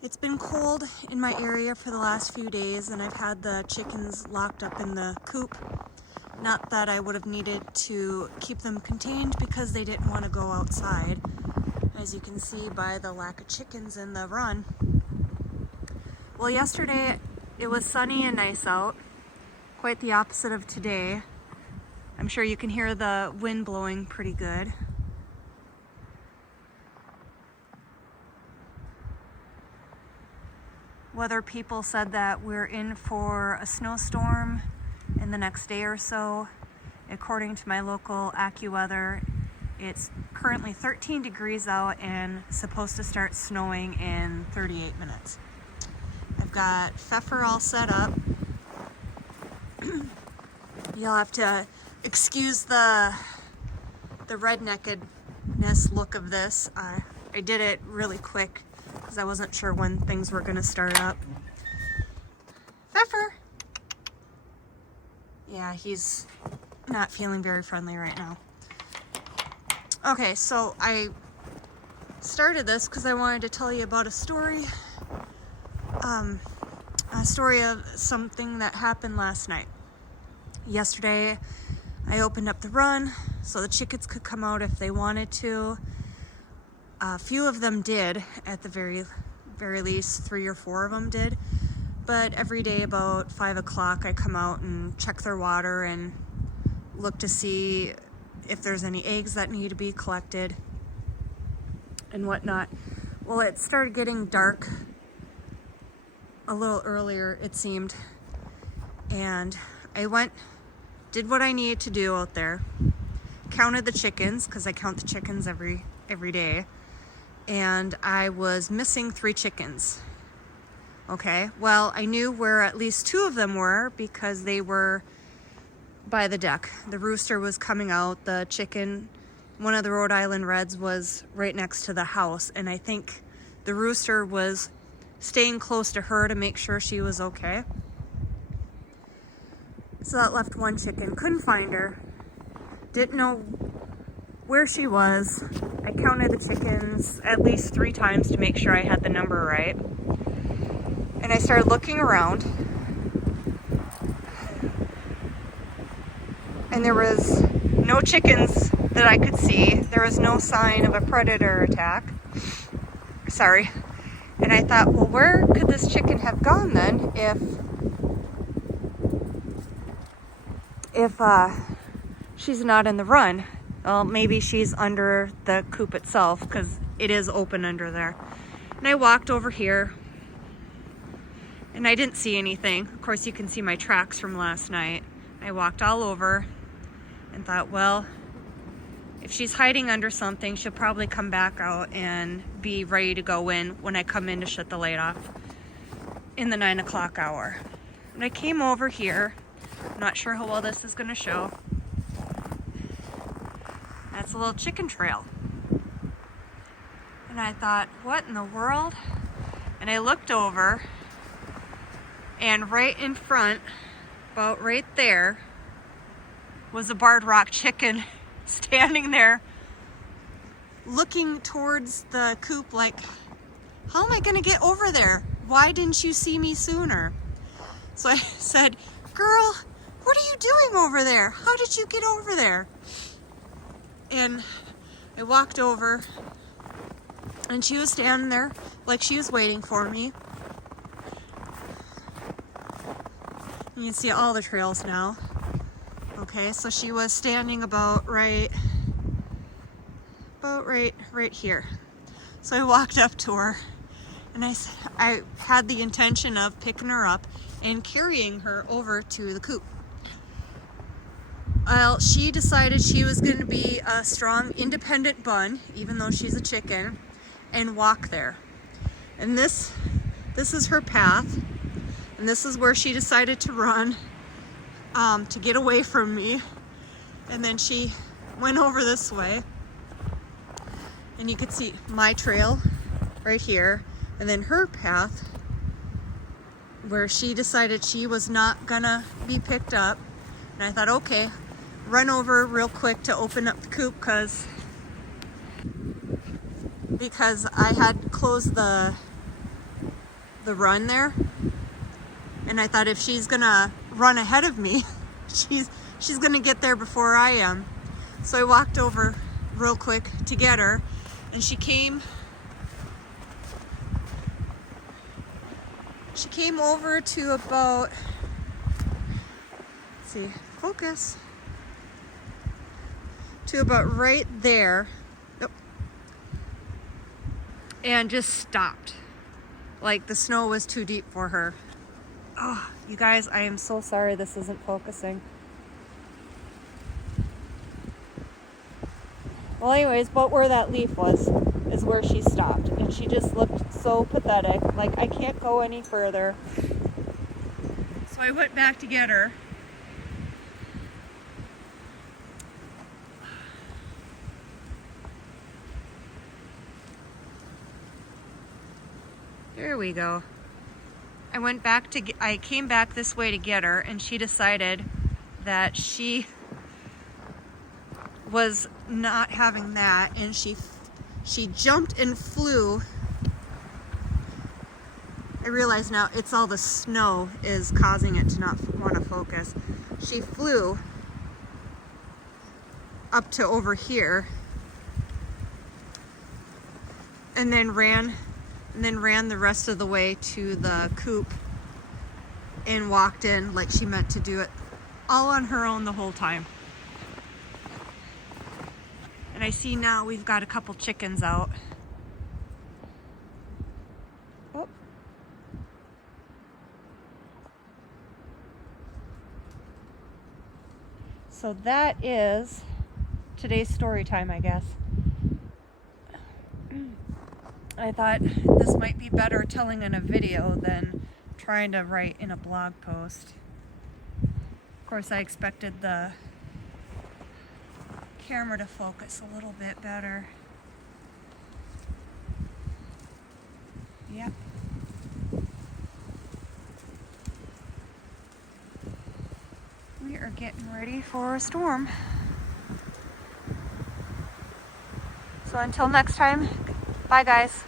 It's been cold in my area for the last few days, and I've had the chickens locked up in the coop. Not that I would have needed to keep them contained because they didn't want to go outside, as you can see by the lack of chickens in the run. Well, yesterday it was sunny and nice out, quite the opposite of today. I'm sure you can hear the wind blowing pretty good. Weather people said that we're in for a snowstorm in the next day or so. According to my local AccuWeather, it's currently 13 degrees out and supposed to start snowing in 38 minutes. I've got Pfeffer all set up. You'll have to excuse the redneckedness look of this. I did it really quick because I wasn't sure when things were going to start up. Pfeffer! Yeah, he's not feeling very friendly right now. Okay, so I started this because I wanted to tell you about a story of something that happened last night. Yesterday, I opened up the run so the chickens could come out if they wanted to. A few of them did, at the very least, 3 or 4 of them did. But every day about 5 o'clock, I come out and check their water and look to see if there's any eggs that need to be collected and whatnot. Well, it started getting dark a little earlier, it seemed, and I did what I needed to do out there, counted the chickens, because I count the chickens every day, and I was missing 3 chickens. Okay, well, I knew where at least 2 of them were because they were by the deck. The rooster was coming out, the chicken, one of the Rhode Island Reds, was right next to the house, and I think the rooster was staying close to her to make sure she was okay. So that left 1 chicken. Couldn't find her. Didn't know where she was. I counted the chickens at least 3 times to make sure I had the number right. And I started looking around. And there was no chickens that I could see. There was no sign of a predator attack. Sorry. And I thought, well, where could this chicken have gone then if she's not in the run? Well, maybe she's under the coop itself because it is open under there. And I walked over here and I didn't see anything. Of course, you can see my tracks from last night. I walked all over and thought, well, if she's hiding under something, she'll probably come back out and be ready to go in when I come in to shut the light off in the 9 o'clock hour. And I came over here. I'm not sure how well this is going to show. That's a little chicken trail. And I thought, what in the world? And I looked over, and right in front, about right there, was a barred rock chicken standing there looking towards the coop like, how am I going to get over there? Why didn't you see me sooner? So I said, girl, what are you doing over there? How did you get over there? And I walked over, and she was standing there like she was waiting for me. You can see all the trails now. Okay, so she was standing about right here. So I walked up to her, and I had the intention of picking her up and carrying her over to the coop. Well, she decided she was going to be a strong, independent bun, even though she's a chicken, and walk there. And this is her path, and this is where she decided to run to get away from me. And then she went over this way, and you could see my trail right here, and then her path where she decided she was not gonna be picked up. And I thought, okay, run over real quick to open up the coop because I had closed the the run there. And I thought if she's gonna run ahead of me, she's gonna get there before I am. So I walked over real quick to get her, and she came over to about, let's see, focus, to about right there. Nope. And just stopped. Like the snow was too deep for her. Oh, you guys, I am so sorry this isn't focusing. Well, anyways, but where that leaf was is where she stopped. And she just looked so pathetic. Like, I can't go any further. So I went back to get her. There we go. I came back this way to get her, and she decided that she was not having that, and she jumped and flew. I realize now it's all the snow is causing it to not want to focus. She flew up to over here and then ran the rest of the way to the coop and walked in like she meant to do it all on her own the whole time. And I see now we've got a couple chickens out. Oh. So that is today's story time, I guess. I thought this might be better telling in a video than trying to write in a blog post. Of course, I expected the camera to focus a little bit better. Yep. We are getting ready for a storm. So until next time, bye guys.